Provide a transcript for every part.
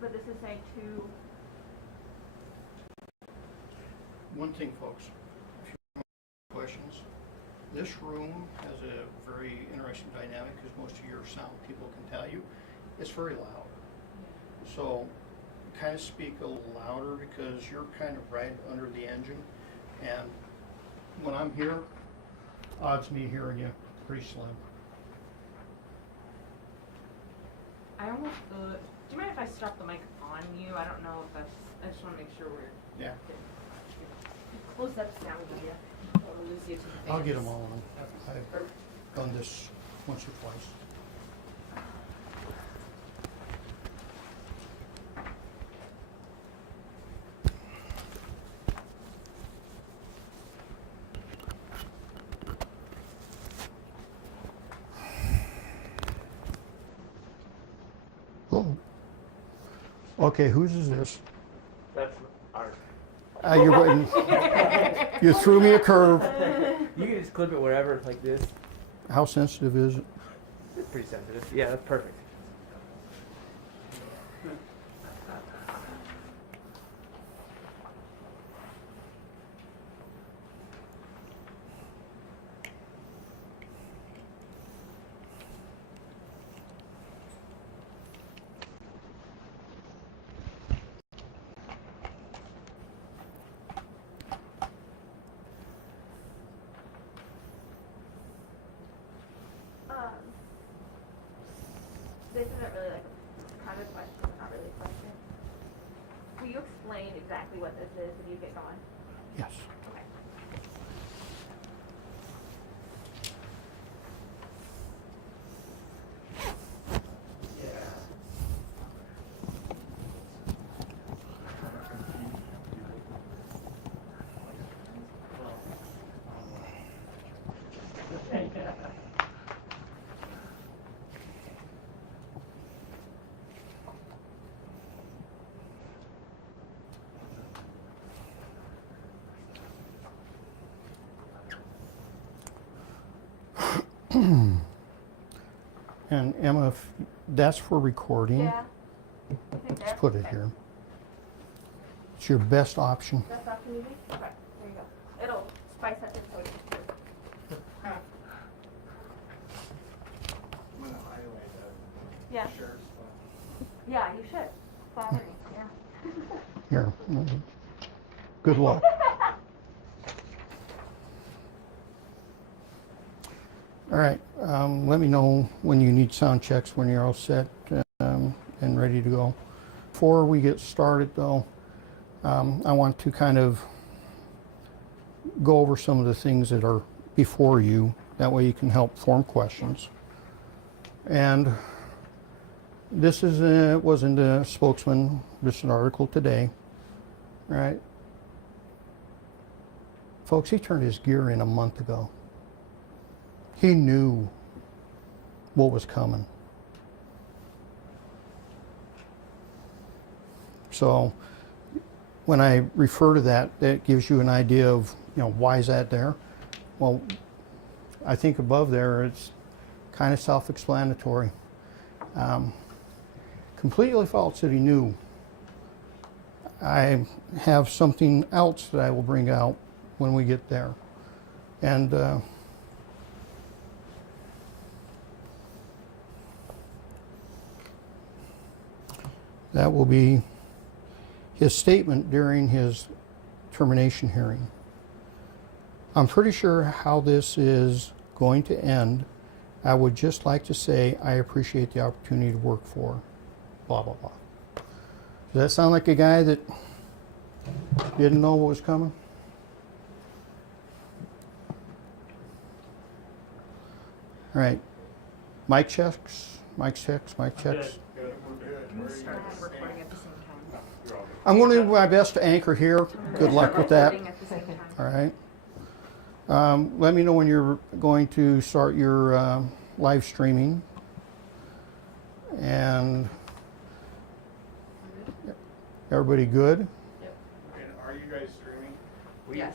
but this is saying 2. One thing, folks, if you have questions, this room has a very interesting dynamic because most of your sound people can tell you it's very loud. So kind of speak a little louder because you're kind of right under the engine, and when I'm here, odds me hearing you pretty slim. I almost do you mind if I strap the mic on you? I don't know if that's. I just want to make sure we're. Yeah. Close that sound with you. Or lose you to the I'll get fans. them all on. I've done this once or twice. Oh. Okay, whose is this? That's ours. You're waiting. You threw me a curve. You can just clip it wherever, like this. How sensitive is it? It's pretty sensitive. Yeah, that's perfect. This isn't really like a kind of question, but not really a question. Will you explain exactly what this is when you get going? Yes. Okay. And Emma, if that's for recording, Yeah. I think let's put it here. It's your best option. That's option you think? Okay, there you go. It'll spice up the podium too. I'm gonna highlight that. Yeah. Sheriff's fund. Yeah, you should. Flattering, yeah. Here. Good luck. All right. Let me know when you need sound checks, when you're all set and ready to go. Before we get started, though, I want to kind of go over some of the things that are before you. That way you can help form questions. And this is was in the Spokesman, just an article today, right? Folks, he turned his gear in a month ago. He knew what was coming. So when I refer to that, that gives you an idea of, why is that there? Well, I think above there it's kind of self-explanatory. Completely false that he knew. I have something else that I will bring out when we get there. And that will be his statement during his termination hearing. I'm pretty sure how this is going to end. I would just like to say I appreciate the opportunity to work for blah, blah, blah. Does that sound like a guy that didn't know what was coming? All right. Mic checks, mic checks, mic checks. Good, we're good. Can we Where are you start guys recording at the same time? You're all good. I'm going to do my best to anchor here. Good luck with that. Recording at the same time. All right. Let me know when you're going to start your live streaming. And everybody good? And are you guys streaming? Yes.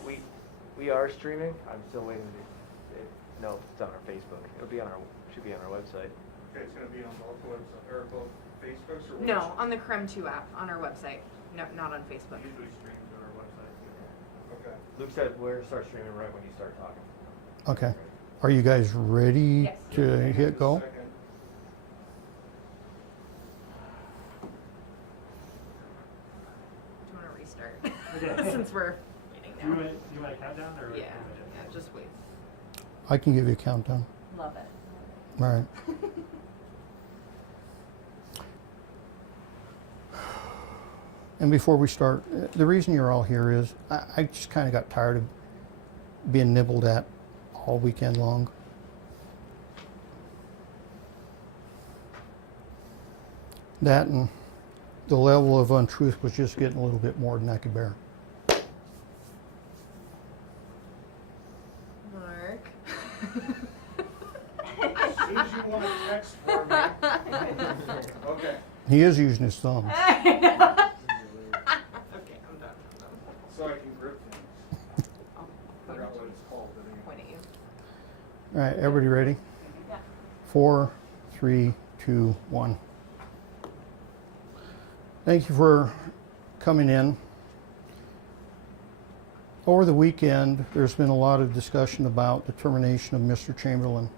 We are streaming. I'm still waiting to know if it's on our Facebook. It'll be on our should be on our website. Okay, it's gonna be on both websites, or both Facebooks or? No, what's- on the KREM 2 app on our website. No, not on Facebook. Usually streams on our website. Okay. Luke said we're gonna start streaming right when you start talking. Okay. Are you guys ready Yes. to hit go? Second. Do you want to restart? Okay. Since we're waiting Do you now. want, do you want a countdown or? Yeah, just wait. I can give you a countdown. Love it. All right. And before we start, the reason you're all here is I just kind of got tired of being nibbled at all weekend long. That and the level of untruth was just getting a little bit more than I could bear. Mark. As soon as you want a text for me. Okay. He is using his thumbs. Okay, I'm done. So I can grip things. I'll Forgot what it's called. but anyway. point at you. All right, everybody ready? Yeah. 4, 3, 2, 1. Thank you for coming in. Over the weekend, there's been a lot of discussion about the termination of Mr. Chamberlin.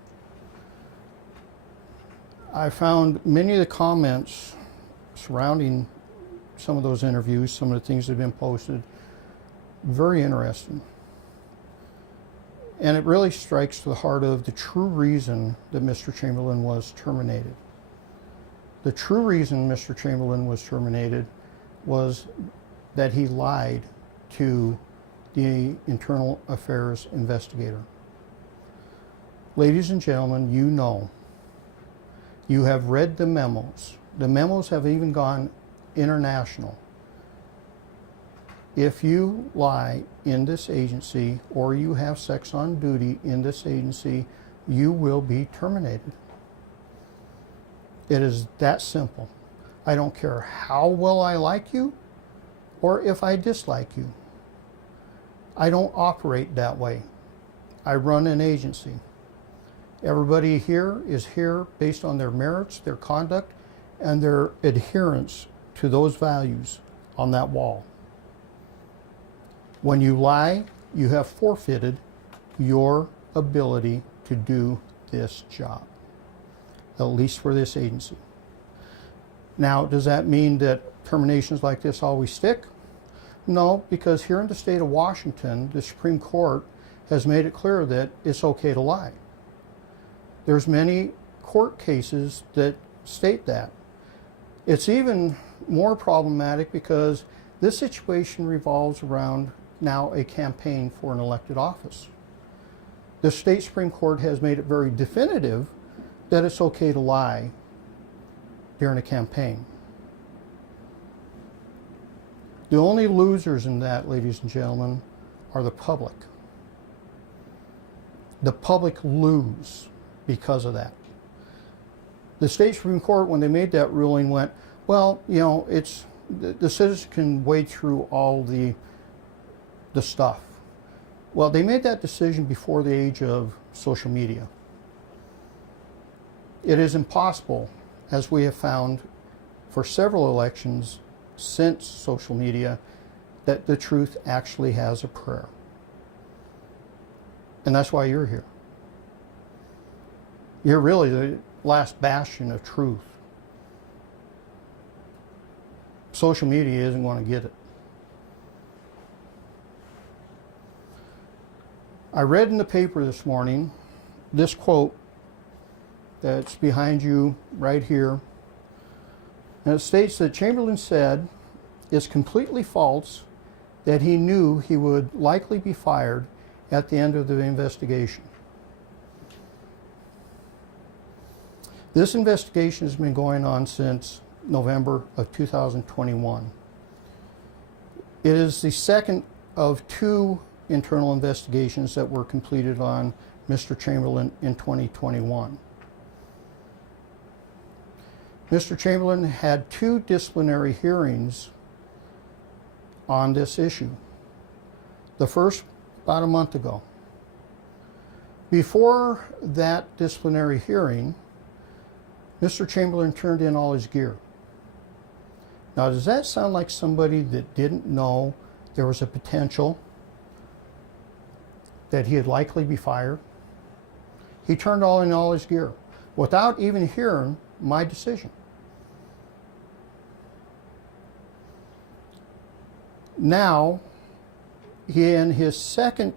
I found many of the comments surrounding some of those interviews, some of the things that have been posted, very interesting. And it really strikes to the heart of the true reason that Mr. Chamberlin was terminated. The true reason Mr. Chamberlin was terminated was that he lied to the Internal Affairs investigator. Ladies and gentlemen, you know, you have read the memos. The memos have even gone international. If you lie in this agency or you have sex on duty in this agency, you will be terminated. It is that simple. I don't care how well I like you or if I dislike you. I don't operate that way. I run an agency. Everybody here is here based on their merits, their conduct, and their adherence to those values on that wall. When you lie, you have forfeited your ability to do this job, at least for this agency. Now, does that mean that terminations like this always stick? No, because here in the state of Washington, the Supreme Court has made it clear that it's okay to lie. There's many court cases that state that. It's even more problematic because this situation revolves around now a campaign for an elected office. The state Supreme Court has made it very definitive that it's okay to lie during a campaign. The only losers in that, ladies and gentlemen, are the public. The public lose because of that. The state Supreme Court, when they made that ruling, went, well, you know, it's the citizens can wade through all the stuff. Well, they made that decision before the age of social media. It is impossible, as we have found for several elections since social media, that the truth actually has a prayer. And that's why you're here. You're really the last bastion of truth. Social media isn't going to get it. I read in the paper this morning this quote that's behind you right here. And it states that Chamberlain said it's completely false that he knew he would likely be fired at the end of the investigation. This investigation has been going on since November of 2021. It is the second of two internal investigations that were completed on Mr. Chamberlain in 2021. Mr. Chamberlain had two disciplinary hearings on this issue. The first about a month ago. Before that disciplinary hearing, Mr. Chamberlain turned in all his gear. Now, does that sound like somebody that didn't know there was a potential that he'd likely be fired? He turned in all his gear without even hearing my decision. Now, in his second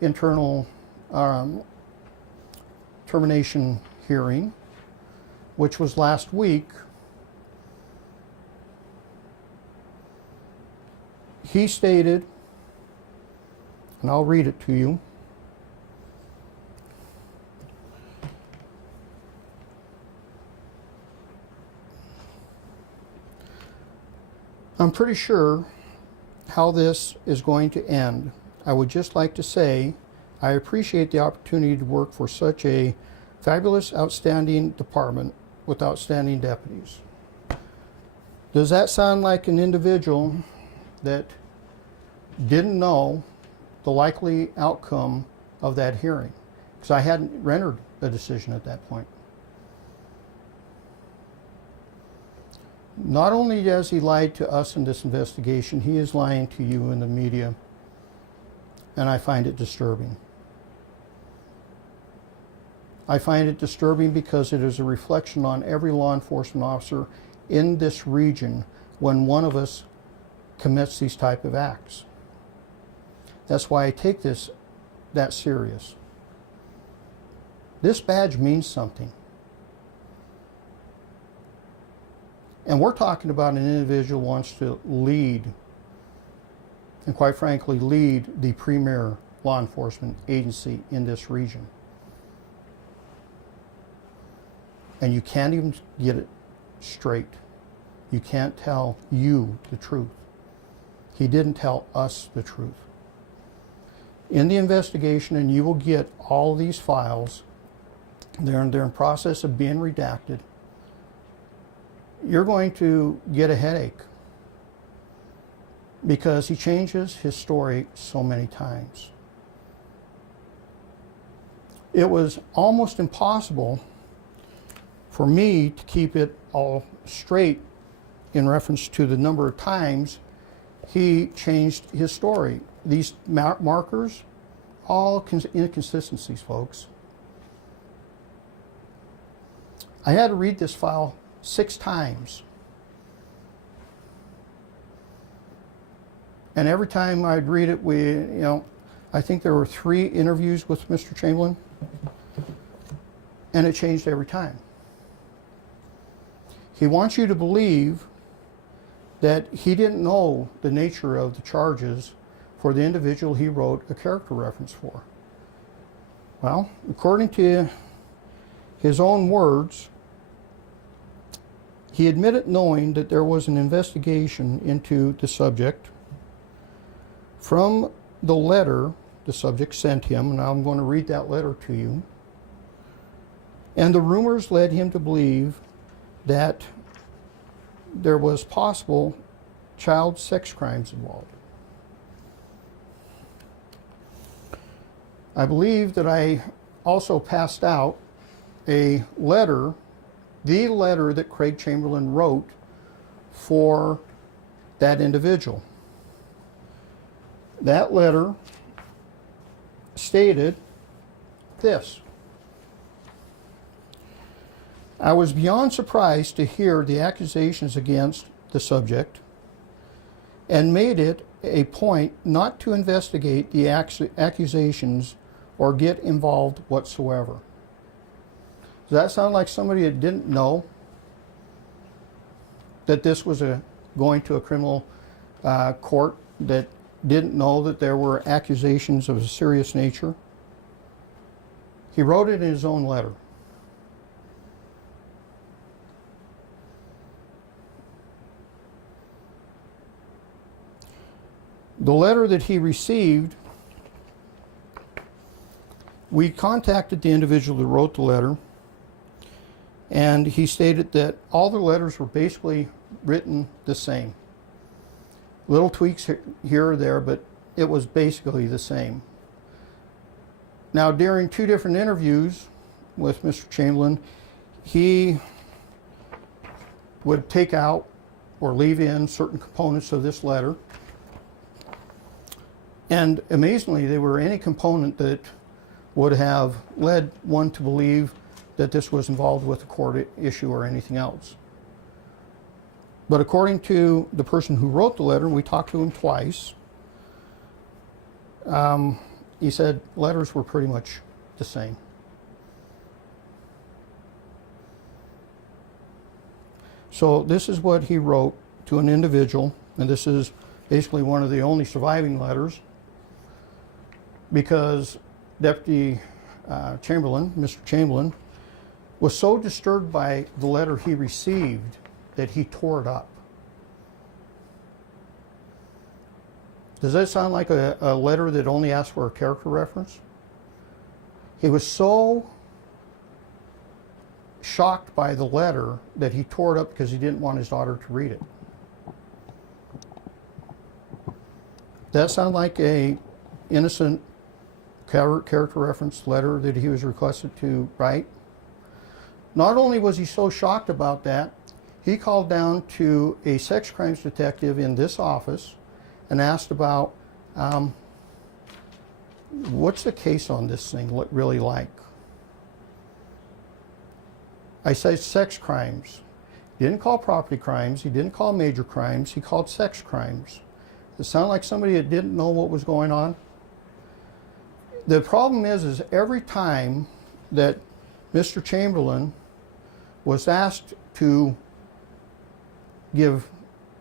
internal termination hearing, which was last week, he stated, and I'll read it to you. I'm pretty sure how this is going to end. I would just like to say I appreciate the opportunity to work for such a fabulous, outstanding department with outstanding deputies. Does that sound like an individual that didn't know the likely outcome of that hearing? Because I hadn't rendered a decision at that point. Not only has he lied to us in this investigation, he is lying to you in the media, and I find it disturbing. I find it disturbing because it is a reflection on every law enforcement officer in this region when one of us commits these type of acts. That's why I take this that serious. This badge means something. And we're talking about an individual who wants to lead, and quite frankly, lead the premier law enforcement agency in this region. And you can't even get it straight. You can't tell you the truth. He didn't tell us the truth. In the investigation, and you will get all these files, they're in process of being redacted, you're going to get a headache because he changes his story so many times. It was almost impossible for me to keep it all straight in reference to the number of times he changed his story. These markers, all inconsistencies, folks. I had to read this file 6 times. And every time I'd read it, I think there were 3 interviews with Mr. Chamberlin, and it changed every time. He wants you to believe that he didn't know the nature of the charges for the individual he wrote a character reference for. Well, according to his own words, he admitted knowing that there was an investigation into the subject from the letter the subject sent him, and I'm going to read that letter to you. And the rumors led him to believe that there was possible child sex crimes involved. I believe that I also passed out a letter, the letter that Craig Chamberlin wrote for that individual. That letter stated this: I was beyond surprised to hear the accusations against the subject and made it a point not to investigate the accusations or get involved whatsoever. Does that sound like somebody that didn't know that this was going to a criminal court, that didn't know that there were accusations of a serious nature? He wrote it in his own letter. The letter that he received, we contacted the individual who wrote the letter, and he stated that all the letters were basically written the same. Little tweaks here or there, but it was basically the same. Now, during 2 different interviews with Mr. Chamberlin, he would take out or leave in certain components of this letter. And amazingly, they were any component that would have led one to believe that this was involved with a court issue or anything else. But according to the person who wrote the letter, and we talked to him twice, he said letters were pretty much the same. So this is what he wrote to an individual, and this is basically one of the only surviving letters, because Deputy Chamberlain, Mr. Chamberlain, was so disturbed by the letter he received that he tore it up. Does that sound like a letter that only asked for a character reference? He was so shocked by the letter that he tore it up because he didn't want his daughter to read it. That sound like a innocent character reference letter that he was requested to write? Not only was he so shocked about that, he called down to a sex crimes detective in this office and asked about what's the case on this thing really like? I say sex crimes. He didn't call property crimes, he didn't call major crimes, he called sex crimes. Does it sound like somebody that didn't know what was going on? The problem is every time that Mr. Chamberlain was asked to give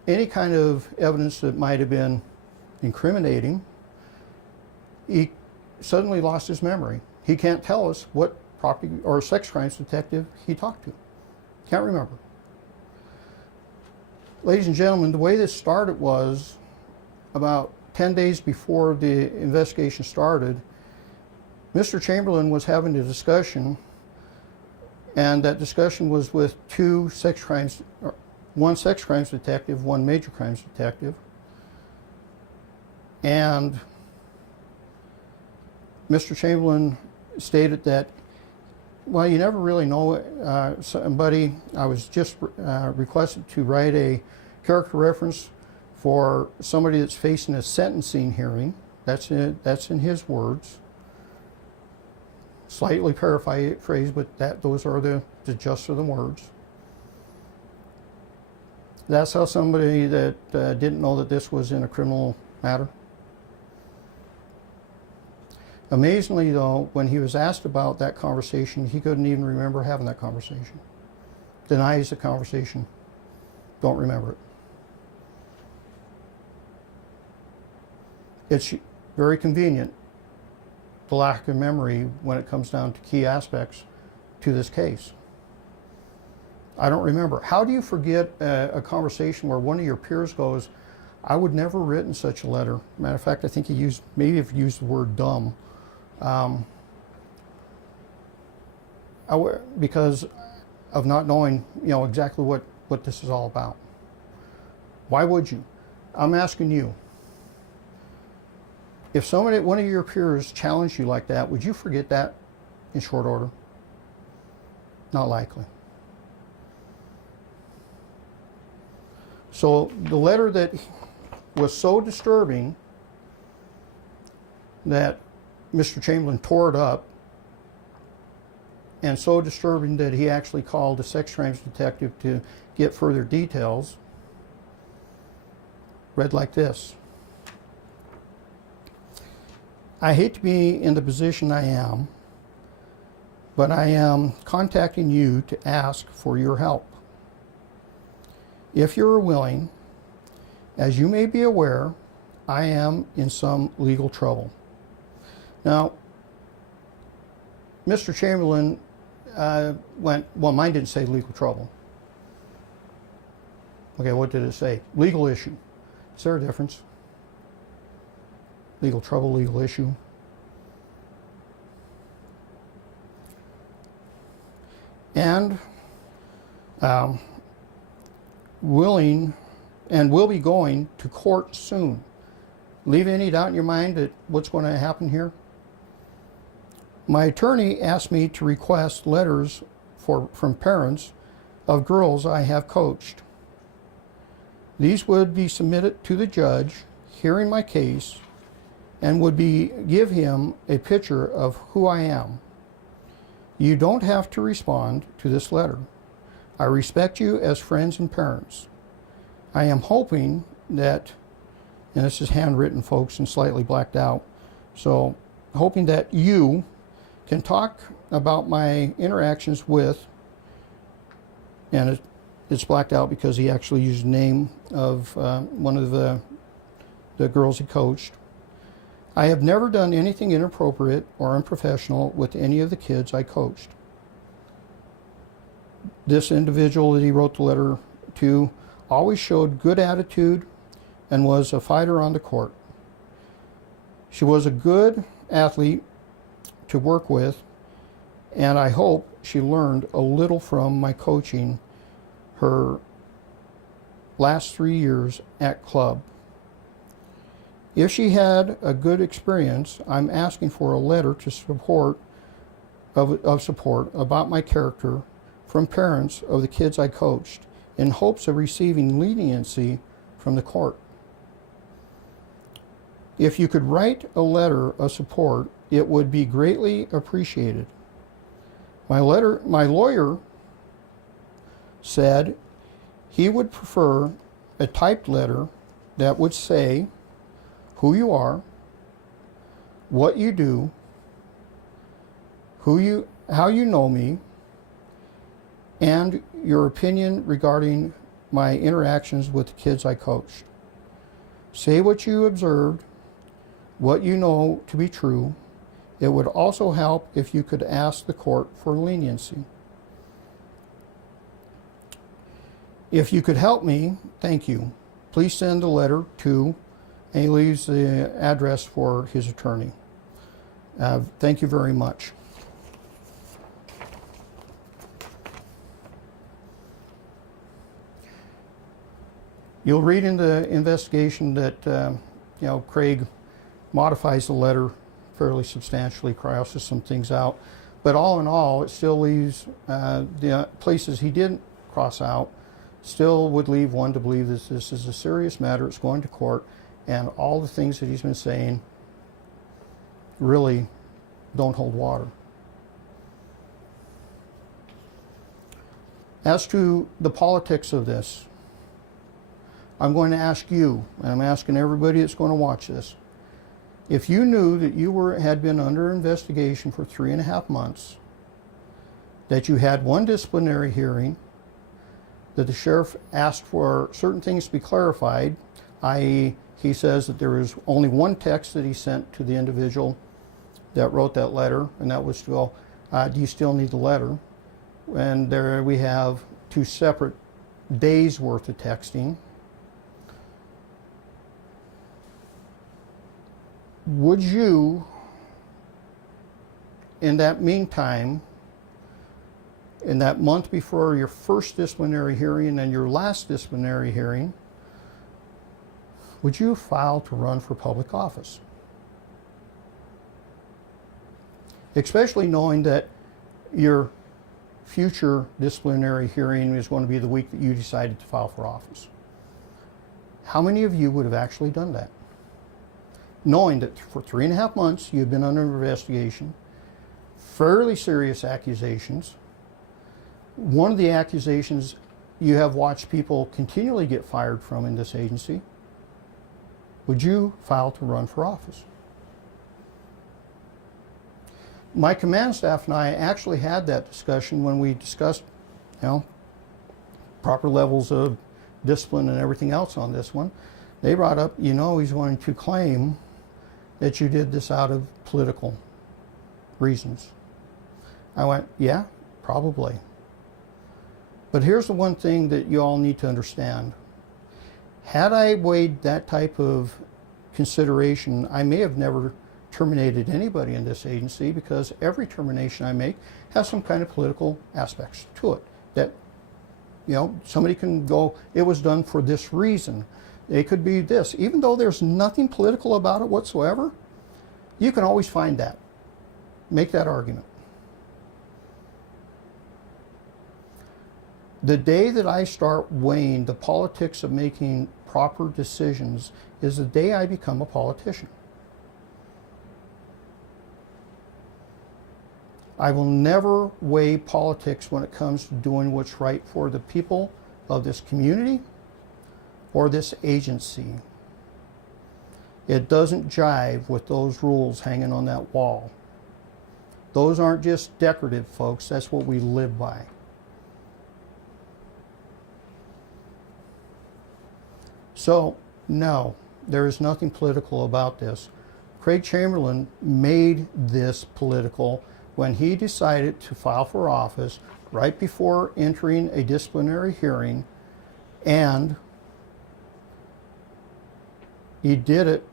any kind of evidence that might have been incriminating, he suddenly lost his memory. He can't tell us what property or sex crimes detective he talked to. Can't remember. Ladies and gentlemen, the way this started was about 10 days before the investigation started, Mr. Chamberlain was having a discussion, and that discussion was with two sex crimes, one sex crimes detective, one major crimes detective. And Mr. Chamberlain stated that, well, you never really know somebody. I was just requested to write a character reference for somebody that's facing a sentencing hearing. That's in his words. Slightly paraphrased, but those are the gist of the words. That's how somebody that didn't know that this was in a criminal matter. Amazingly, though, when he was asked about that conversation, he couldn't even remember having that conversation. Denies the conversation. Don't remember it. It's very convenient, the lack of memory when it comes down to key aspects to this case. I don't remember. How do you forget a conversation where one of your peers goes, I would never have written such a letter. Matter of fact, I think he used the word dumb. Because of not knowing, exactly what this is all about. Why would you? I'm asking you. If one of your peers challenged you like that, would you forget that in short order? Not likely. So the letter that was so disturbing that Mr. Chamberlain tore it up, and so disturbing that he actually called a sex crimes detective to get further details, read like this. I hate to be in the position I am, but I am contacting you to ask for your help. If you're willing, as you may be aware, I am in some legal trouble. Now, Mr. Chamberlain mine didn't say legal trouble. Okay, what did it say? Legal issue. Is there a difference? Legal trouble, legal issue. And willing and will be going to court soon. Leave any doubt in your mind that what's going to happen here? My attorney asked me to request letters from parents of girls I have coached. These would be submitted to the judge hearing my case and would give him a picture of who I am. You don't have to respond to this letter. I respect you as friends and parents. I am hoping that, and this is handwritten, folks, and slightly blacked out, so hoping that you can talk about my interactions with, and it's blacked out because he actually used the name of one of the girls he coached. I have never done anything inappropriate or unprofessional with any of the kids I coached. This individual that he wrote the letter to always showed good attitude and was a fighter on the court. She was a good athlete to work with, and I hope she learned a little from my coaching her last 3 years at club. If she had a good experience, I'm asking for a letter to support about my character from parents of the kids I coached in hopes of receiving leniency from the court. If you could write a letter of support, it would be greatly appreciated. My lawyer said he would prefer a typed letter that would say who you are, what you do, how you know me, and your opinion regarding my interactions with the kids I coached. Say what you observed, what you know to be true. It would also help if you could ask the court for leniency. If you could help me, thank you. Please send a letter to, and he leaves the address for his attorney. Thank you very much. You'll read in the investigation that Craig modifies the letter fairly substantially, crosses some things out, but all in all, it still leaves the places he didn't cross out. Still would leave one to believe that this is a serious matter. It's going to court, and all the things that he's been saying really don't hold water. As to the politics of this, I'm going to ask you, and I'm asking everybody that's going to watch this, if you knew that you had been under investigation for 3.5 months, that you had one disciplinary hearing, that the sheriff asked for certain things to be clarified, i.e. he says that there is only one text that he sent to the individual that wrote that letter, and that was to go, do you still need the letter? And there we have 2 separate days worth of texting. Would you, in that meantime, in that month before your first disciplinary hearing and your last disciplinary hearing, would you file to run for public office? Especially knowing that your future disciplinary hearing is going to be the week that you decided to file for office. How many of you would have actually done that? Knowing that for 3.5 months you've been under investigation, fairly serious accusations. One of the accusations you have watched people continually get fired from in this agency. Would you file to run for office? My command staff and I actually had that discussion when we discussed, proper levels of discipline and everything else on this one. They brought up, he's going to claim that you did this out of political reasons. I went, yeah, probably. But here's the one thing that you all need to understand. Had I weighed that type of consideration, I may have never terminated anybody in this agency, because every termination I make has some kind of political aspects to it. That, somebody can go, it was done for this reason. It could be this. Even though there's nothing political about it whatsoever, you can always find that. Make that argument. The day that I start weighing the politics of making proper decisions is the day I become a politician. I will never weigh politics when it comes to doing what's right for the people of this community or this agency. It doesn't jive with those rules hanging on that wall. Those aren't just decorative, folks. That's what we live by. So, no, there is nothing political about this. Craig Chamberlin made this political when he decided to file for office right before entering a disciplinary hearing, and he did it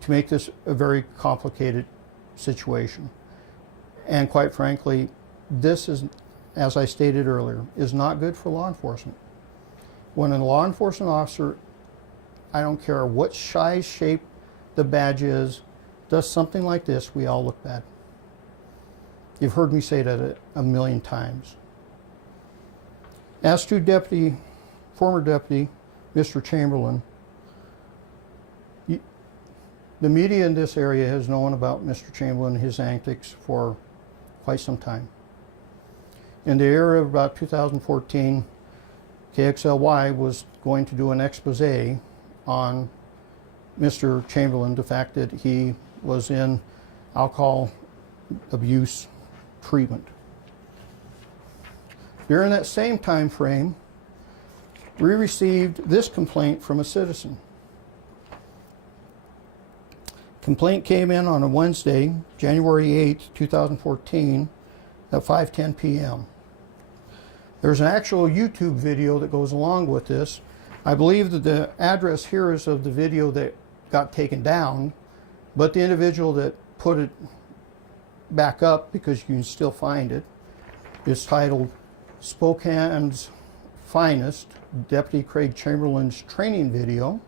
to make this a very complicated situation. And quite frankly, this is, as I stated earlier, is not good for law enforcement. When a law enforcement officer, I don't care what size, shape the badge is, does something like this, we all look bad. You've heard me say that a million times. As to former deputy, Mr. Chamberlin, the media in this area has known about Mr. Chamberlin and his antics for quite some time. In the era of about 2014, KXLY was going to do an expose on Mr. Chamberlin, the fact that he was in alcohol abuse treatment. During that same time frame, we received this complaint from a citizen. Complaint came in on a Wednesday, January 8th, 2014 at 5:10 p.m. There's an actual YouTube video that goes along with this. I believe that the address here is of the video that got taken down, but the individual that put it back up, because you can still find it, is titled Spokane's Finest, Deputy Craig Chamberlin's Training Video,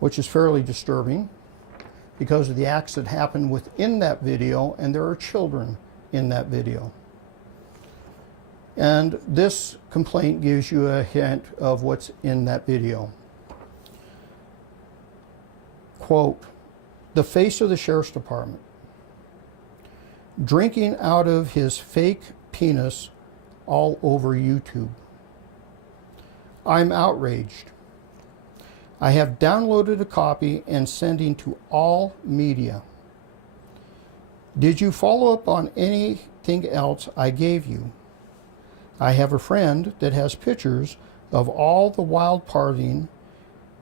which is fairly disturbing because of the acts that happened within that video, and there are children in that video. And this complaint gives you a hint of what's in that video. Quote, "The face of the sheriff's department, drinking out of his fake penis all over YouTube. I'm outraged. I have downloaded a copy and sending to all media. Did you follow up on anything else I gave you? I have a friend that has pictures of all the wild partying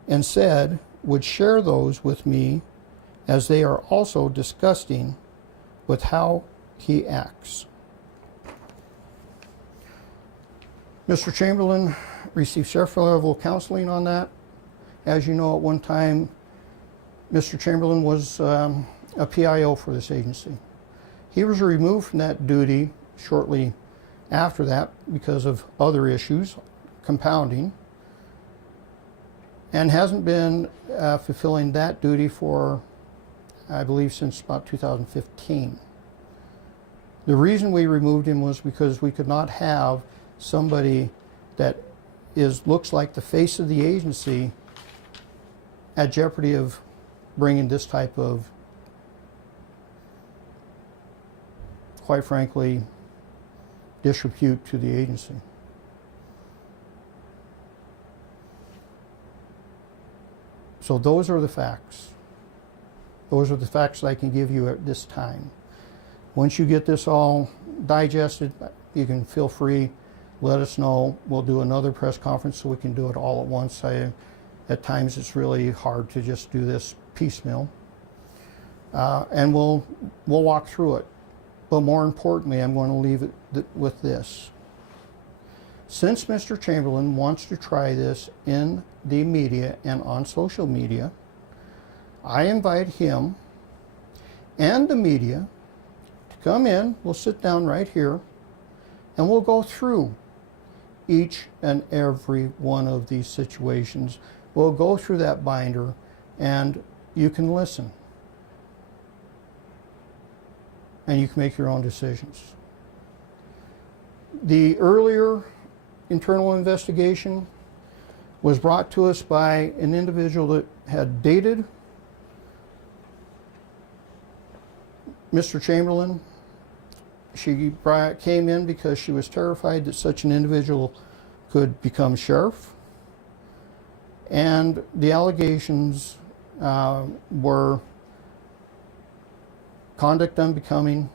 and said would share those with me, as they are also disgusting with how he acts." Mr. Chamberlin received several level counseling on that. As you know, at one time, Mr. Chamberlin was a PIO for this agency. He was removed from that duty shortly after that because of other issues compounding, and hasn't been fulfilling that duty for, I believe, since about 2015. The reason we removed him was because we could not have somebody that looks like the face of the agency at jeopardy of bringing this type of, quite frankly, disrepute to the agency. So those are the facts. Those are the facts that I can give you at this time. Once you get this all digested, you can feel free, let us know. We'll do another press conference so we can do it all at once. At times it's really hard to just do this piecemeal. And we'll walk through it. But more importantly, I'm going to leave it with this. Since Mr. Chamberlin wants to try this in the media and on social media, I invite him and the media to come in. We'll sit down right here and we'll go through each and every one of these situations. We'll go through that binder and you can listen. And you can make your own decisions. The earlier internal investigation was brought to us by an individual that had dated Mr. Chamberlain. She came in because she was terrified that such an individual could become sheriff. And the allegations were conduct unbecoming,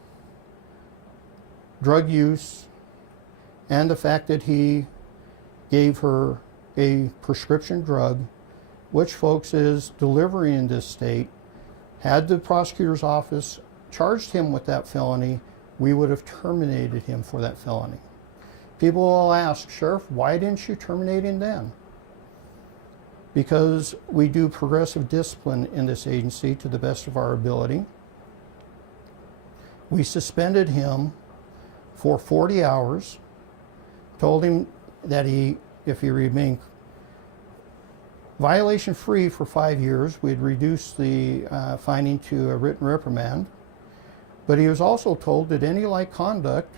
drug use, and the fact that he gave her a prescription drug, which, folks, is delivery in this state. Had the prosecutor's office charged him with that felony, we would have terminated him for that felony. People will ask, Sheriff, why didn't you terminate him then? Because we do progressive discipline in this agency to the best of our ability. We suspended him for 40 hours, told him that if he remained violation free for 5 years, we'd reduce the finding to a written reprimand. But he was also told that any like conduct,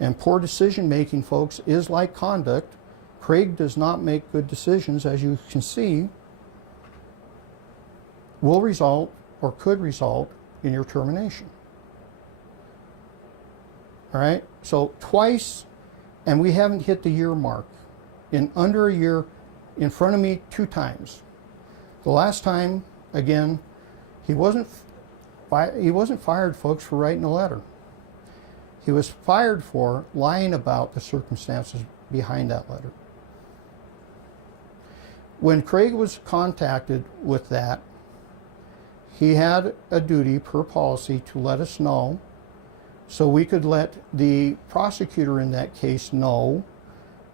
and poor decision making, folks, is like conduct. Craig does not make good decisions, as you can see, will result or could result in your termination. All right, so twice, and we haven't hit the year mark. In under a year, in front of me 2 times. The last time, again, he wasn't fired, folks, for writing a letter. He was fired for lying about the circumstances behind that letter. When Craig was contacted with that, he had a duty per policy to let us know, so we could let the prosecutor in that case know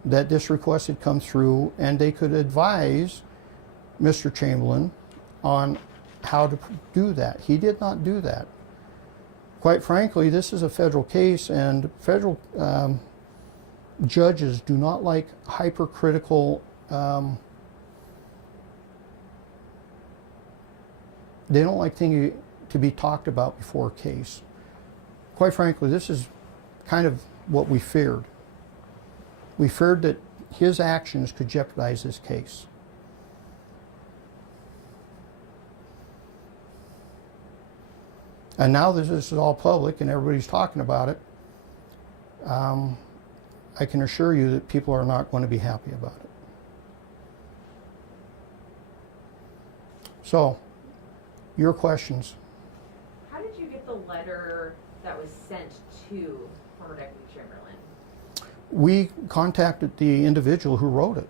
that this request had come through, and they could advise Mr. Chamberlain on how to do that. He did not do that. Quite frankly, this is a federal case, and federal judges do not like hypercritical. They don't like things to be talked about before a case. Quite frankly, this is kind of what we feared. We feared that his actions could jeopardize this case. And now this is all public and everybody's talking about it. I can assure you that people are not going to be happy about it. So, your questions. How did you get the letter that was sent to former Deputy Chamberlain? We contacted the individual who wrote it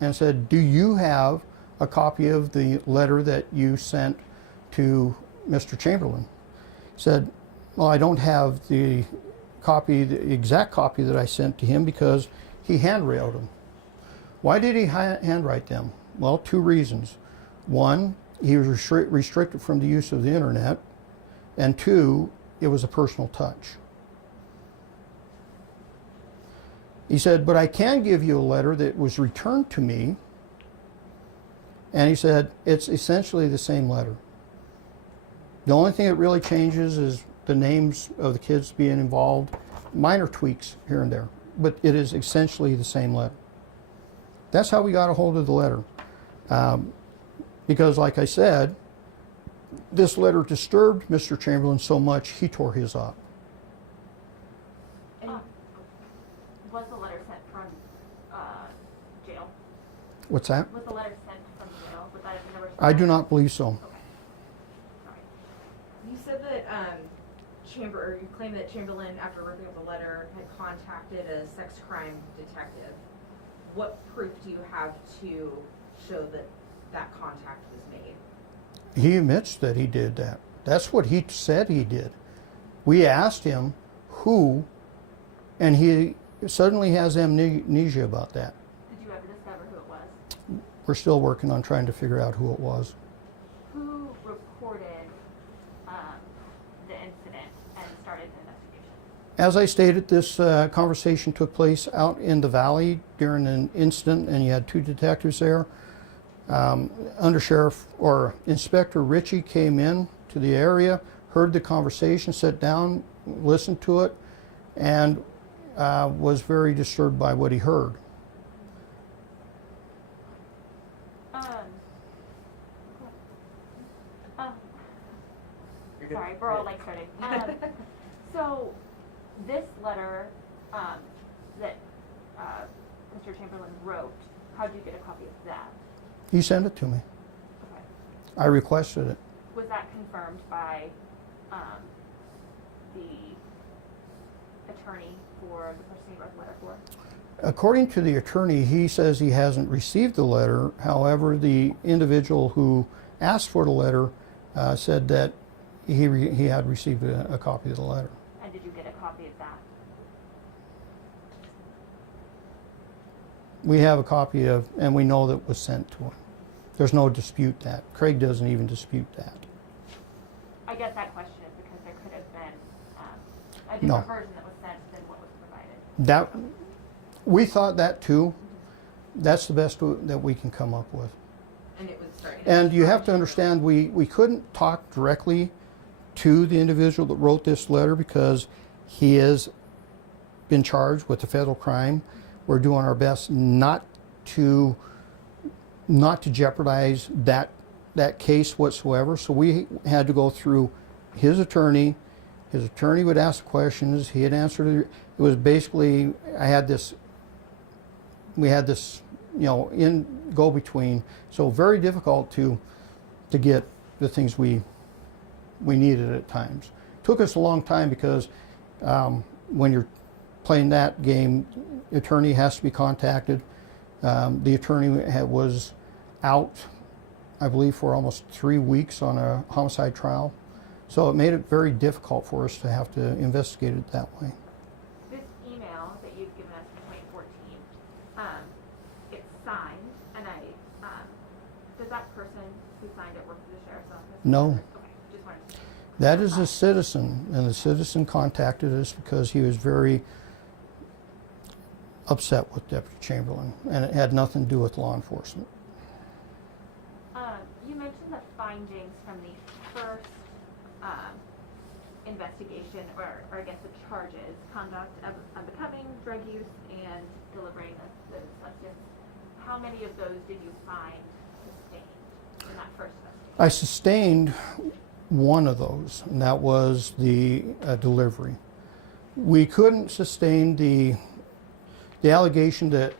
and said, do you have a copy of the letter that you sent to Mr. Chamberlain? He said, well, I don't have the copy, the exact copy that I sent to him, because he hand-railed them. Why did he handwrite them? Well, 2 reasons. 1, he was restricted from the use of the internet, and 2, it was a personal touch. He said, but I can give you a letter that was returned to me, and he said, it's essentially the same letter. The only thing that really changes is the names of the kids being involved, minor tweaks here and there, but it is essentially the same letter. That's how we got a hold of the letter. Because, like I said, this letter disturbed Mr. Chamberlain so much, he tore his up. And was the letter sent from jail? What's that? Was the letter sent from jail? Was that never I do not believe so. Sorry. You said that you claimed that Chamberlain, after ripping up the letter, had contacted a sex crime detective. What proof do you have to show that that contact was made? He admits that he did that. That's what he said he did. We asked him who, and he suddenly has amnesia about that. Did you ever discover who it was? We're still working on trying to figure out who it was. Who reported the incident and started the investigation? As I stated, this conversation took place out in the valley during an incident, and you had 2 detectives there. Undersheriff or Inspector Ritchie came in to the area, heard the conversation, sat down, listened to it, and was very disturbed by what he heard. You're good. Sorry, we're all like starting. So, this letter that Mr. Chamberlain wrote, how did you get a copy of that? He sent it to me. Okay. I requested it. Was that confirmed by the attorney for the person you wrote the letter for? According to the attorney, he says he hasn't received the letter. However, the individual who asked for the letter said that he had received a copy of the letter. And did you get a copy of that? We have a copy of, and we know that it was sent to him. There's no dispute that. Craig doesn't even dispute that. I guess that question is because there could have been a No. different version that was sent than what was provided. That, we thought that too. That's the best that we can come up with. And it was, sorry. And you have to understand, we couldn't talk directly to the individual that wrote this letter because he has been charged with a federal crime. We're doing our best not to jeopardize that case whatsoever. So we had to go through his attorney. His attorney would ask questions. He had answered it. It was basically, we had this, in go-between. So very difficult to get the things we needed at times. Took us a long time because when you're playing that game, attorney has to be contacted. The attorney was out, I believe, for almost 3 weeks on a homicide trial. So it made it very difficult for us to have to investigate it that way. This email that you've given us in 2014, it's signed, and does that person who signed it work for the sheriff's office? No. Okay, just wanted to. That is a citizen, and the citizen contacted us because he was very upset with Deputy Chamberlain, and it had nothing to do with law enforcement. You mentioned the findings from the first investigation, or I guess the charges, conduct of unbecoming, drug use, and delivering the substance. How many of those did you find sustained in that first investigation? I sustained one of those, and that was the delivery. We couldn't sustain the allegation that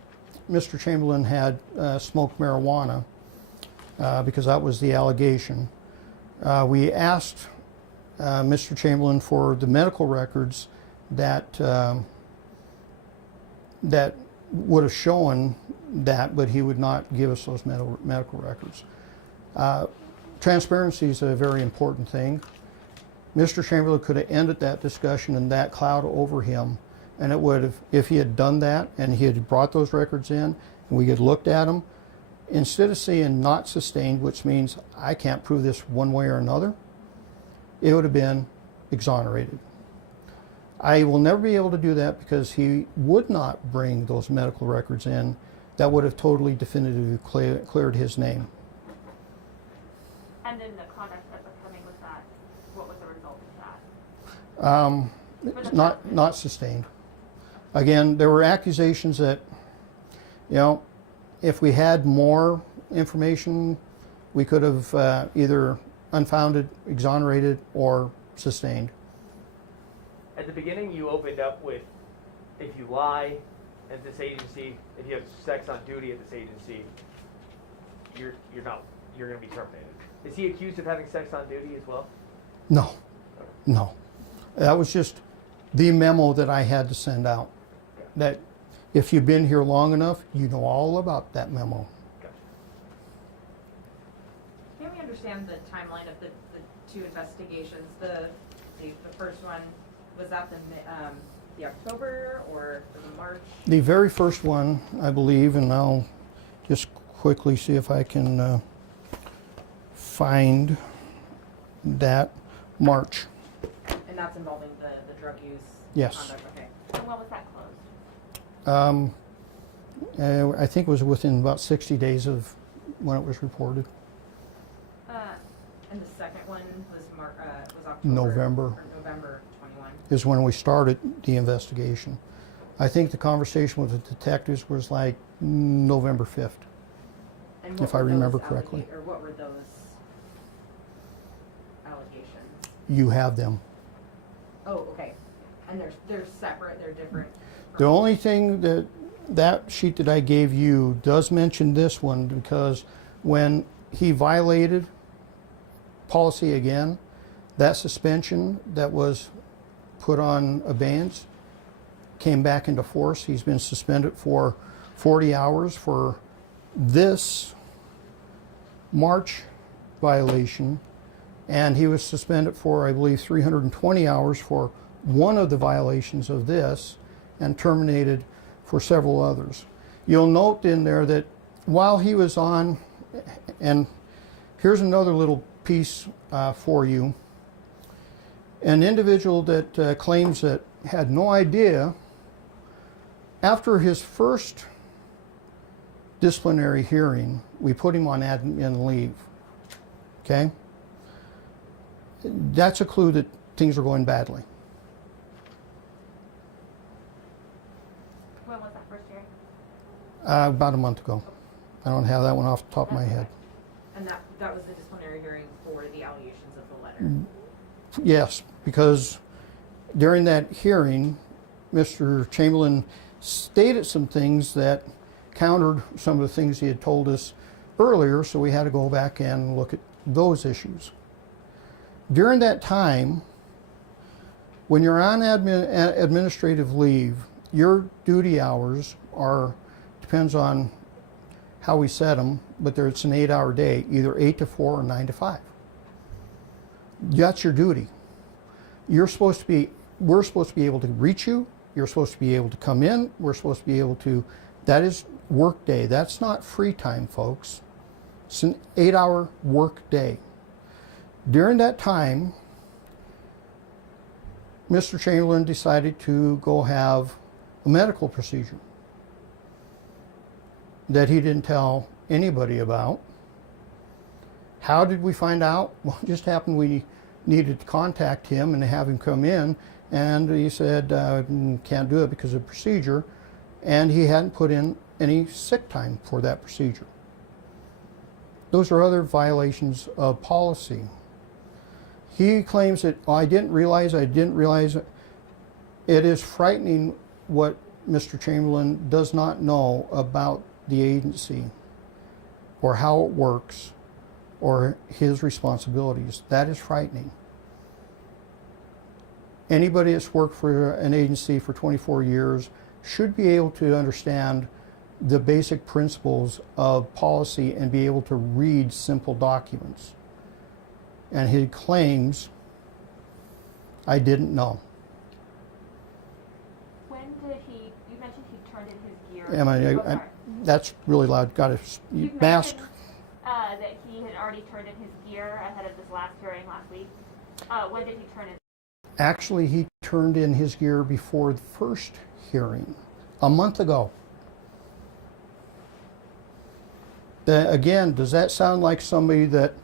Mr. Chamberlain had smoked marijuana because that was the allegation. We asked Mr. Chamberlain for the medical records that would have shown that, but he would not give us those medical records. Transparency is a very important thing. Mr. Chamberlain could have ended that discussion and that cloud over him, and it would have, if he had done that and he had brought those records in and we had looked at them, instead of saying not sustained, which means I can't prove this one way or another, it would have been exonerated. I will never be able to do that because he would not bring those medical records in. That would have totally definitively cleared his name. And in the conduct of becoming, was that, what was the result of that? Not sustained. Again, there were accusations that, if we had more information, we could have either unfounded, exonerated, or sustained. At the beginning, you opened up with, if you lie at this agency, if you have sex on duty at this agency, you're going to be terminated. Is he accused of having sex on duty as well? No. That was just the memo that I had to send out. That if you've been here long enough, you know all about that memo. Gotcha. Can we understand the timeline of the two investigations? The first one, was that the October or the March? The very first one, I believe, and I'll just quickly see if I can find that, March. And that's involving the drug use Yes. conduct, okay. And when was that closed? I think it was within about 60 days of when it was reported. And the second one was October? November. Or November 21. Is when we started the investigation. I think the conversation with the detectives was like November 5th. And If what I were remember those correctly. Or what were those allegations? You have them. Oh, okay. And they're separate, they're different. The only thing that sheet that I gave you does mention this one, because when he violated policy again, that suspension that was put on abeyance came back into force. He's been suspended for 40 hours for this March violation, and he was suspended for, I believe, 320 hours for one of the violations of this, and terminated for several others. You'll note in there that while he was on, and here's another little piece for you, an individual that claims that had no idea, after his first disciplinary hearing, we put him on admin leave, okay? That's a clue that things are going badly. When was that first hearing? About a month ago. I don't have that one off the top of my head. And that was the disciplinary hearing for the allegations of the letter. Yes, because during that hearing, Mr. Chamberlain stated some things that countered some of the things he had told us earlier, so we had to go back and look at those issues. During that time, when you're on administrative leave, your duty hours depends on how we set them, but it's an 8-hour day, either 8 to 4 or 9 to 5. That's your duty. We're supposed to be able to reach you. You're supposed to be able to come in. We're supposed to be able to, that is work day. That's not free time, folks. It's an 8-hour work day. During that time, Mr. Chamberlain decided to go have a medical procedure that he didn't tell anybody about. How did we find out? Well, it just happened we needed to contact him and have him come in, and he said, can't do it because of procedure, and he hadn't put in any sick time for that procedure. Those are other violations of policy. He claims that, oh, I didn't realize. It is frightening what Mr. Chamberlain does not know about the agency or how it works or his responsibilities. That is frightening. Anybody that's worked for an agency for 24 years should be able to understand the basic principles of policy and be able to read simple documents. And he claims, I didn't know. When did he, you mentioned he turned in his gear. Sorry. That's really loud. Got to You mask. mentioned that he had already turned in his gear ahead of this last hearing last week. When did he turn in? Actually, he turned in his gear before the first hearing, a month ago. Again, does that sound like somebody that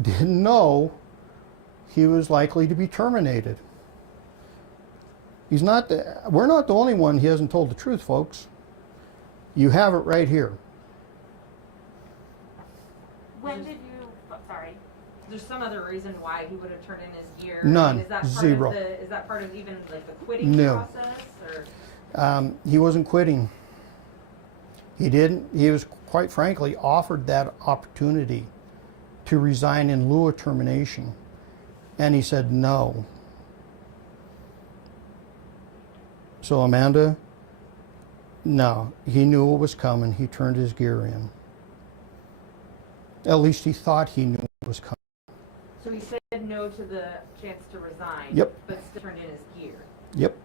didn't know he was likely to be terminated? He's not. We're not the only one he hasn't told the truth, folks. You have it right here. When did you, sorry. There's some other reason why he would have turned in his gear? None. Is that part Zero. Is that part of even like the quitting No. process? Or? He wasn't quitting. He didn't. He was, quite frankly, offered that opportunity to resign in lieu of termination, and he said no. So Amanda, no, he knew what was coming. He turned his gear in. At least he thought he knew what was coming. So he said no to the chance to resign. Yep. But still turned in his gear. Yep.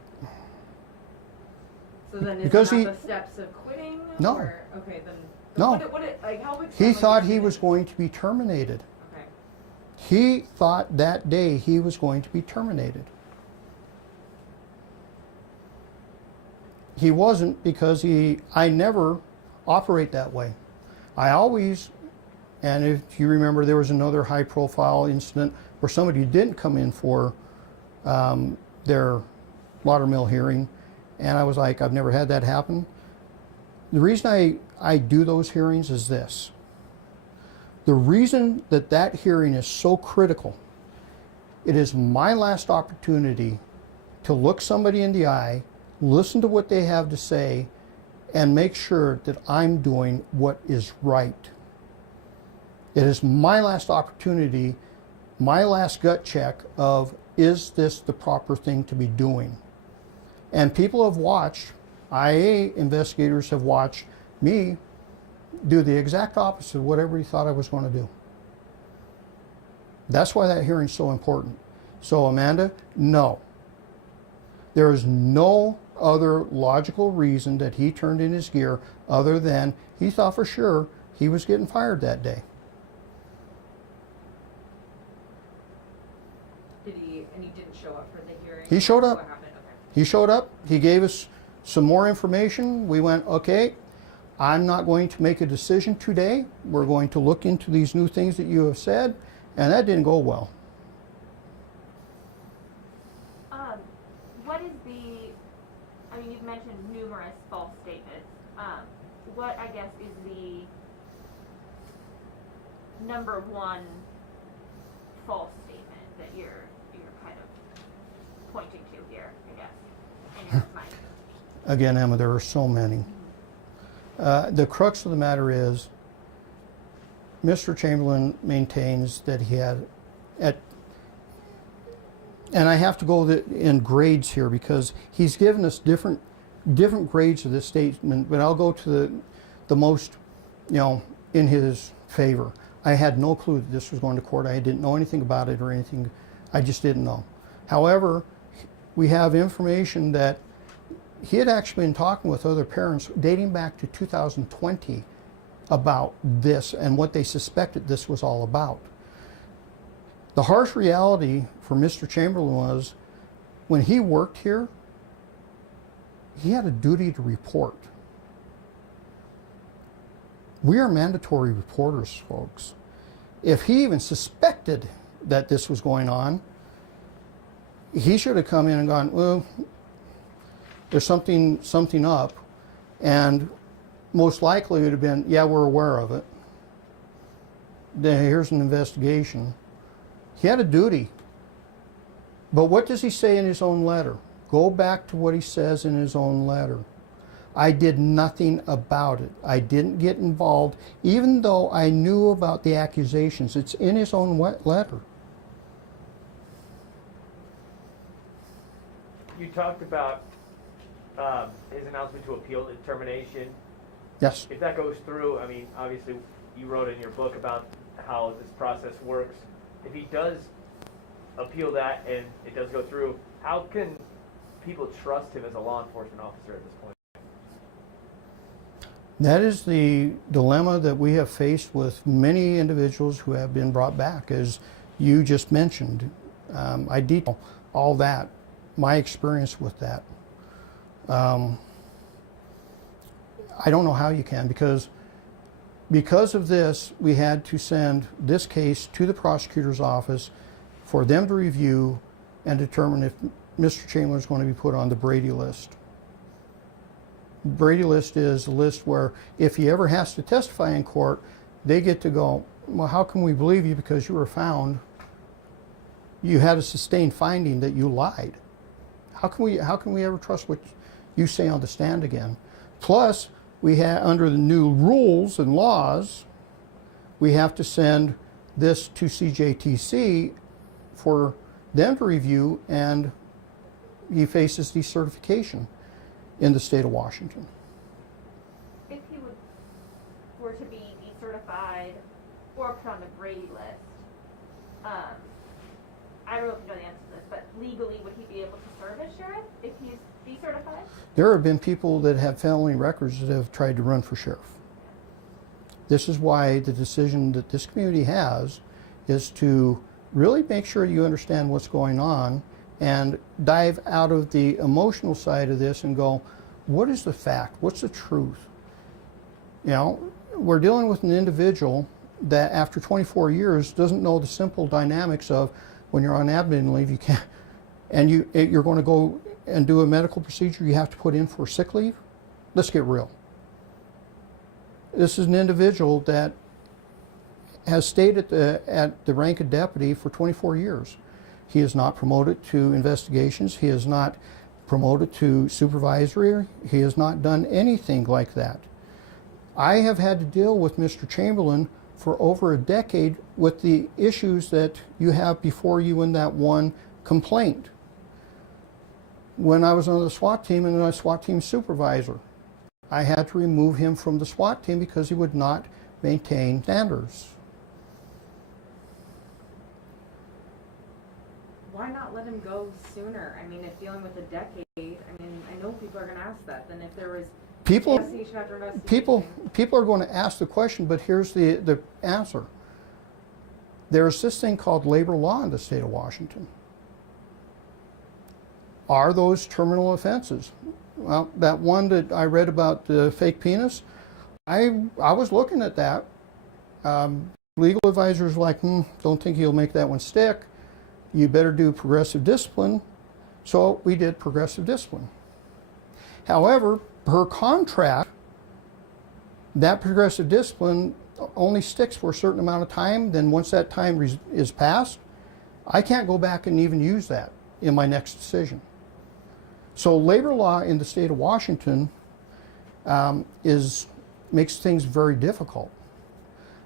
So then is Because that he- the steps of quitting? No. Or, okay, then. No. Like how big? He thought he was going to be terminated. Okay. He thought that day he was going to be terminated. He wasn't, because I never operate that way. I always, and if you remember, there was another high profile incident where somebody didn't come in for their Laudermill hearing, And I was like, I've never had that happen. The reason I do those hearings is this. The reason that that hearing is so critical, it is my last opportunity to look somebody in the eye, listen to what they have to say, and make sure that I'm doing what is right. It is my last opportunity, my last gut check of, is this the proper thing to be doing? And people have watched, IA investigators have watched me do the exact opposite of what everybody thought I was going to do. That's why that hearing's so important. So Amanda, no. There is no other logical reason that he turned in his gear other than he thought for sure he was getting fired that day. And he didn't show up for the hearing? He showed up. What happened? Okay. He showed up, he gave us some more information. We went, okay, I'm not going to make a decision today. We're going to look into these new things that you have said, and that didn't go well. What is I mean, you've mentioned numerous false statements. What, I guess, is the number one false statement that you're kind of pointing to here, I guess, in your mind? Again, Emma, there are so many. The crux of the matter is, Mr. Chamberlain maintains that he had, and I have to go in grades here because he's given us different grades of this statement, but I'll go to the most, in his favor. I had no clue that this was going to court. I didn't know anything about it or anything. I just didn't know. However, we have information that he had actually been talking with other parents dating back to 2020 about this and what they suspected this was all about. The harsh reality for Mr. Chamberlain was, when he worked here, he had a duty to report. We are mandatory reporters, folks. If he even suspected that this was going on, he should have come in and gone, well, there's something up, and most likely it would have been, yeah, we're aware of it. Then here's an investigation. He had a duty. But what does he say in his own letter? Go back to what he says in his own letter. I did nothing about it. I didn't get involved, even though I knew about the accusations. It's in his own letter. You talked about his announcement to appeal the termination. Yes. If that goes through, I mean, obviously you wrote in your book about how this process works. If he does appeal that and it does go through, how can people trust him as a law enforcement officer at this point? That is the dilemma that we have faced with many individuals who have been brought back, as you just mentioned. I detail all that, my experience with that. I don't know how you can, because of this, we had to send this case to the prosecutor's office for them to review and determine if Mr. Chamberlain is going to be put on the Brady list. Brady list is a list where if he ever has to testify in court, they get to go, well, how can we believe you because you were found, you had a sustained finding that you lied. How can we ever trust what you say on the stand again? Plus, we have, under the new rules and laws, we have to send this to CJTC for them to review, and he faces decertification in the state of Washington. If he were to be decertified or put on the Brady list, I don't know if you know the answer to this, but legally would he be able to serve as sheriff if he's decertified? There have been people that have felony records that have tried to run for sheriff. This is why the decision that this community has is to really make sure you understand what's going on and dive out of the emotional side of this and go, what is the fact? What's the truth? You know, we're dealing with an individual that after 24 years doesn't know the simple dynamics of when you're on admin leave, you can't, and you're going to go and do a medical procedure you have to put in for sick leave? Let's get real. This is an individual that has stayed at the rank of deputy for 24 years. He is not promoted to investigations. He is not promoted to supervisory. He has not done anything like that. I have had to deal with Mr. Chamberlin for over a decade with the issues that you have before you in that one complaint. When I was on the SWAT team and I was SWAT team supervisor, I had to remove him from the SWAT team because he would not maintain standards. Why not let him go sooner? I mean, if dealing with a decade, I mean, I know people are gonna ask that, then if there was People, investigation after investigation. people are going to ask the question, but here's the answer. There's this thing called labor law in the state of Washington. Are those terminal offenses? Well, that one that I read about the fake penis, I was looking at that. Legal advisors like, don't think he'll make that one stick. You better do progressive discipline. So we did progressive discipline. However, per contract, that progressive discipline only sticks for a certain amount of time. Then once that time is passed, I can't go back and even use that in my next decision. So labor law in the state of Washington makes things very difficult.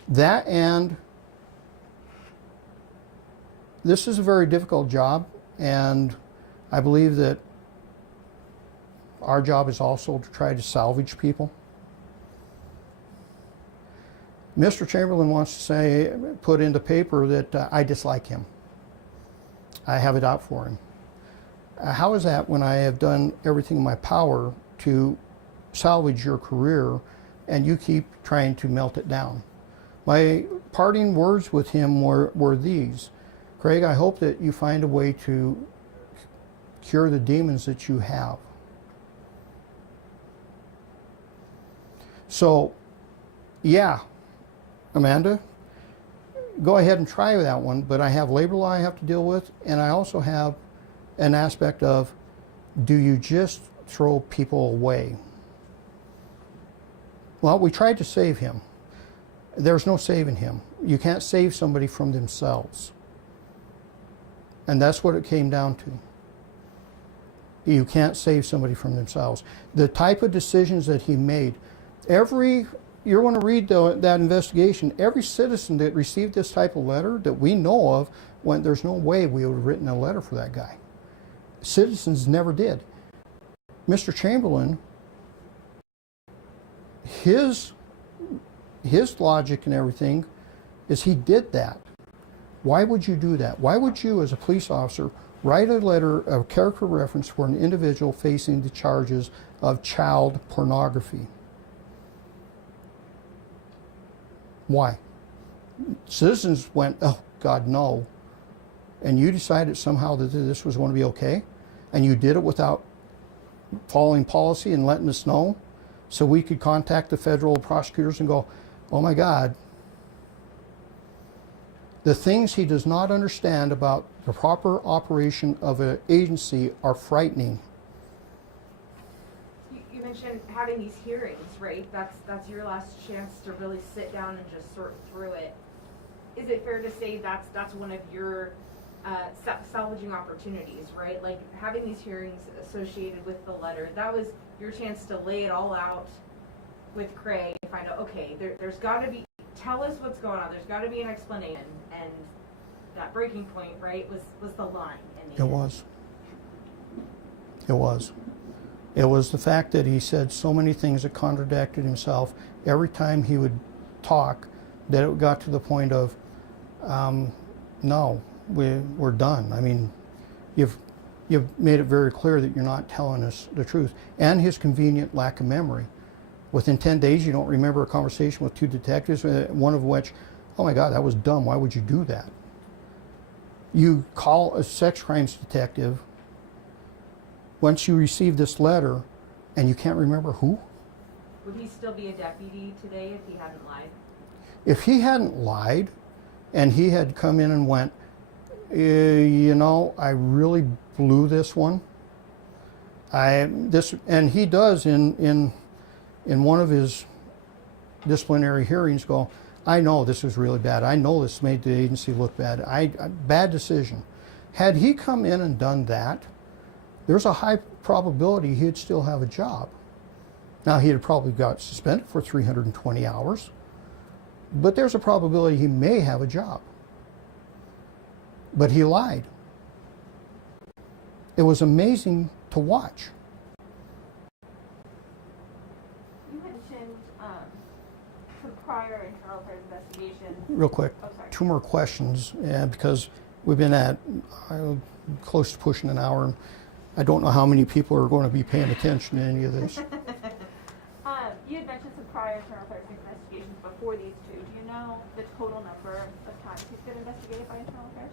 That, and this is a very difficult job, and I believe that our job is also to try to salvage people. Mr. Chamberlin wants to say, put into paper that I dislike him. I have it out for him. How is that when I have done everything in my power to salvage your career and you keep trying to melt it down? My parting words with him were these. Craig, I hope that you find a way to cure the demons that you have. So, yeah, Amanda, go ahead and try that one, but I have labor law I have to deal with, and I also have an aspect of, do you just throw people away? Well, we tried to save him. There's no saving him. You can't save somebody from themselves. And that's what it came down to. You can't save somebody from themselves. The type of decisions that he made, you're going to read that investigation, every citizen that received this type of letter that we know of, when there's no way we would have written a letter for that guy. Citizens never did. Mr. Chamberlin, his logic and everything is he did that. Why would you do that? Why would you, as a police officer, write a letter of character reference for an individual facing the charges of child pornography? Why? Citizens went, oh, God, no. And you decided somehow that this was going to be okay? And you did it without following policy and letting us know, so we could contact the federal prosecutors and go, oh my God, the things he does not understand about the proper operation of an agency are frightening. You mentioned having these hearings, right? That's your last chance to really sit down and just sort through it. Is it fair to say that's one of your salvaging opportunities, right? Like having these hearings associated with the letter, that was your chance to lay it all out with Craig and find out, okay, there's got to be, tell us what's going on. There's got to be an explanation, and that breaking point, right, was the line. It was. It was. It was the fact that he said so many things that contradicted himself every time he would talk, that it got to the point of, no, we're done. I mean, you've made it very clear that you're not telling us the truth. And his convenient lack of memory. Within 10 days, you don't remember a conversation with two detectives, one of which, oh my God, that was dumb. Why would you do that? You call a sex crimes detective once you receive this letter and you can't remember who? Would he still be a deputy today if he hadn't lied? If he hadn't lied and he had come in and went, you know, I really blew this one, And he does in one of his disciplinary hearings go, I know this was really bad. I know this made the agency look bad. Bad decision. Had he come in and done that, there's a high probability he'd still have a job. Now, he'd have probably got suspended for 320 hours, but there's a probability he may have a job. But he lied. It was amazing to watch. You mentioned some prior internal affairs investigations. Real quick, Oh, sorry. 2 more questions, because we've been at close to pushing an hour, and I don't know how many people are going to be paying attention to any of this. You had mentioned some prior internal affairs investigations before these two. Do you know the total number of times he's been investigated by internal affairs?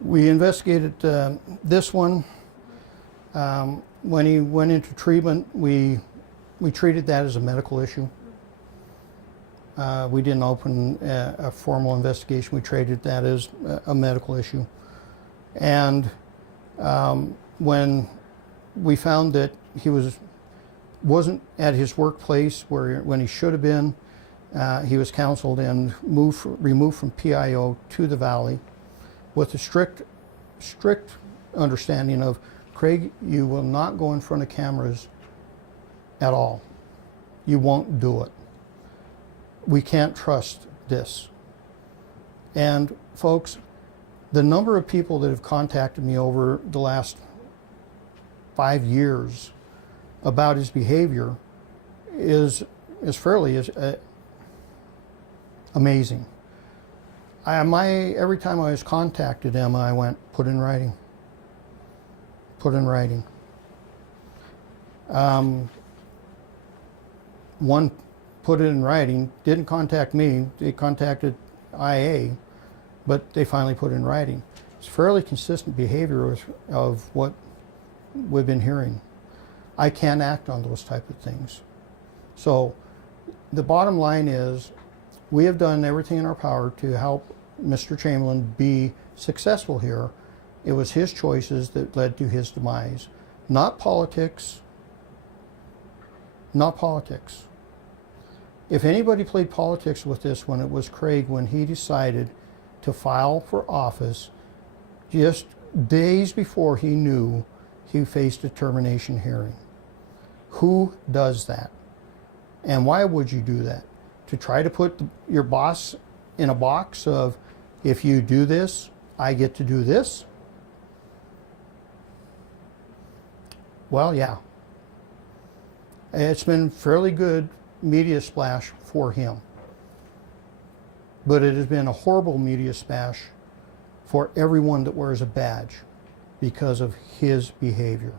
We investigated this one. When he went into treatment, we treated that as a medical issue. We didn't open a formal investigation. We treated that as a medical issue. And when we found that he wasn't at his workplace when he should have been, he was counseled and removed from PIO to the Valley with a strict understanding of, Craig, you will not go in front of cameras at all. You won't do it. We can't trust this. And folks, the number of people that have contacted me over the last 5 years about his behavior is fairly amazing. Every time I was contacted, Emma, I went, put in writing. Put in writing. One put it in writing, didn't contact me, they contacted IA, but they finally put it in writing. It's fairly consistent behavior of what we've been hearing. I can't act on those type of things. So the bottom line is, we have done everything in our power to help Mr. Chamberlin be successful here. It was his choices that led to his demise, not politics. Not politics. If anybody played politics with this one, it was Craig when he decided to file for office just days before he knew he faced a termination hearing. Who does that? And why would you do that? To try to put your boss in a box of, if you do this, I get to do this? Well, yeah. It's been fairly good media splash for him. But it has been a horrible media splash for everyone that wears a badge because of his behavior.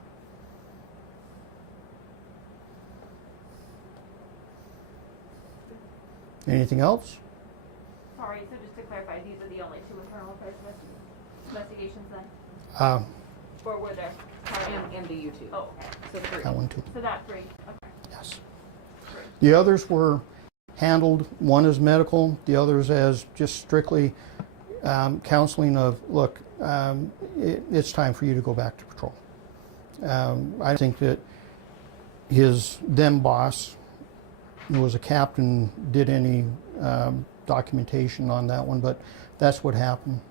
Anything else? Sorry, so just to clarify, these are the only 2 internal affairs investigations then? Or were there? And the YouTube. Oh, okay. So 3. That one too. So that 3. Okay. Yes. Great. The others were handled, one as medical, the others as just strictly counseling of, look, it's time for you to go back to patrol. I think that his then boss, who was a captain, did any documentation on that one, but that's what happened.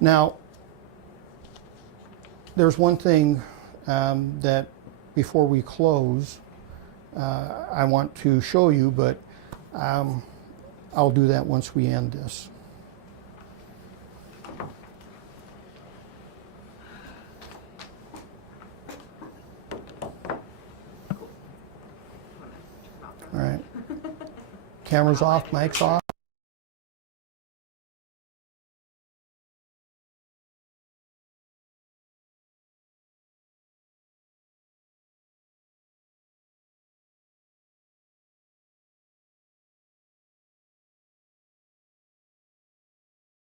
Now, there's one thing that before we close, I want to show you, but I'll do that once we end this. All right. Cameras off, mics off.